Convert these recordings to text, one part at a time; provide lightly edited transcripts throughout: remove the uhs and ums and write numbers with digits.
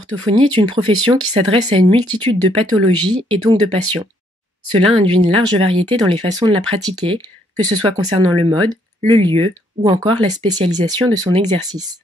L'orthophonie est une profession qui s'adresse à une multitude de pathologies et donc de patients. Cela induit une large variété dans les façons de la pratiquer, que ce soit concernant le mode, le lieu ou encore la spécialisation de son exercice.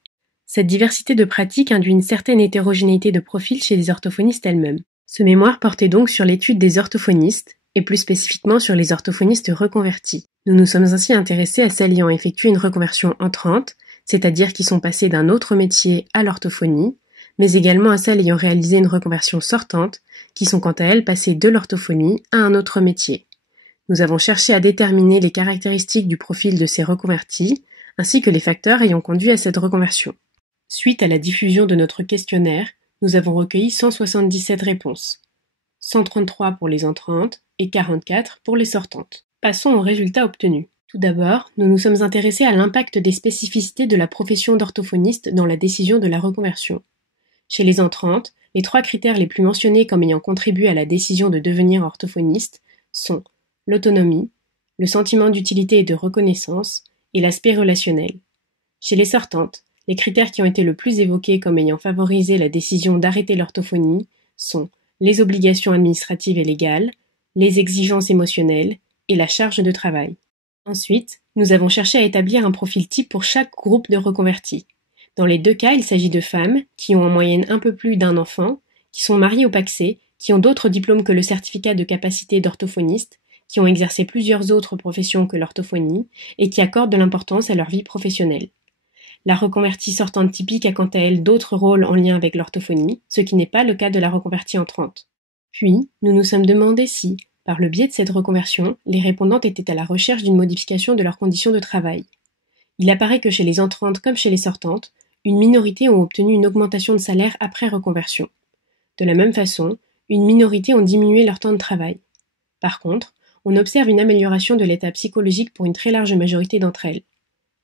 Cette diversité de pratiques induit une certaine hétérogénéité de profil chez les orthophonistes elles-mêmes. Ce mémoire portait donc sur l'étude des orthophonistes, et plus spécifiquement sur les orthophonistes reconvertis. Nous nous sommes ainsi intéressés à celles ayant effectué une reconversion entrante, c'est-à-dire qui sont passées d'un autre métier à l'orthophonie, mais également à celles ayant réalisé une reconversion sortante, qui sont quant à elles passées de l'orthophonie à un autre métier. Nous avons cherché à déterminer les caractéristiques du profil de ces reconvertis, ainsi que les facteurs ayant conduit à cette reconversion. Suite à la diffusion de notre questionnaire, nous avons recueilli 177 réponses, 133 pour les entrantes et 44 pour les sortantes. Passons aux résultats obtenus. Tout d'abord, nous nous sommes intéressés à l'impact des spécificités de la profession d'orthophoniste dans la décision de la reconversion. Chez les entrantes, les 3 critères les plus mentionnés comme ayant contribué à la décision de devenir orthophoniste sont l'autonomie, le sentiment d'utilité et de reconnaissance, et l'aspect relationnel. Chez les sortantes, les critères qui ont été le plus évoqués comme ayant favorisé la décision d'arrêter l'orthophonie sont les obligations administratives et légales, les exigences émotionnelles et la charge de travail. Ensuite, nous avons cherché à établir un profil type pour chaque groupe de reconvertis. Dans les 2 cas, il s'agit de femmes qui ont en moyenne un peu plus d'un enfant, qui sont mariées au pacsé, qui ont d'autres diplômes que le certificat de capacité d'orthophoniste, qui ont exercé plusieurs autres professions que l'orthophonie et qui accordent de l'importance à leur vie professionnelle. La reconvertie sortante typique a quant à elle d'autres rôles en lien avec l'orthophonie, ce qui n'est pas le cas de la reconvertie entrante. Puis, nous nous sommes demandé si, par le biais de cette reconversion, les répondantes étaient à la recherche d'une modification de leurs conditions de travail. Il apparaît que chez les entrantes comme chez les sortantes, une minorité ont obtenu une augmentation de salaire après reconversion. De la même façon, une minorité ont diminué leur temps de travail. Par contre, on observe une amélioration de l'état psychologique pour une très large majorité d'entre elles.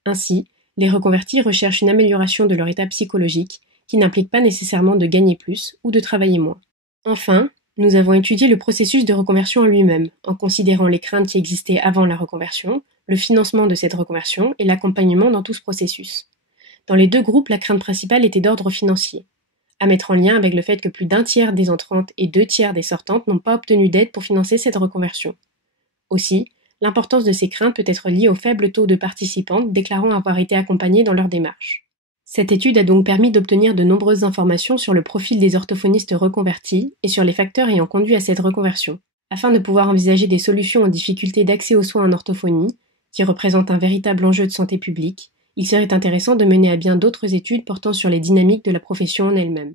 Ainsi, les reconvertis recherchent une amélioration de leur état psychologique qui n'implique pas nécessairement de gagner plus ou de travailler moins. Enfin, nous avons étudié le processus de reconversion en lui-même, en considérant les craintes qui existaient avant la reconversion, le financement de cette reconversion et l'accompagnement dans tout ce processus. Dans les 2 groupes, la crainte principale était d'ordre financier, à mettre en lien avec le fait que plus d'1 tiers des entrantes et 2 tiers des sortantes n'ont pas obtenu d'aide pour financer cette reconversion. Aussi, l'importance de ces craintes peut être liée au faible taux de participantes déclarant avoir été accompagnées dans leur démarche. Cette étude a donc permis d'obtenir de nombreuses informations sur le profil des orthophonistes reconvertis et sur les facteurs ayant conduit à cette reconversion, afin de pouvoir envisager des solutions aux difficultés d'accès aux soins en orthophonie, qui représentent un véritable enjeu de santé publique. Il serait intéressant de mener à bien d'autres études portant sur les dynamiques de la profession en elle-même.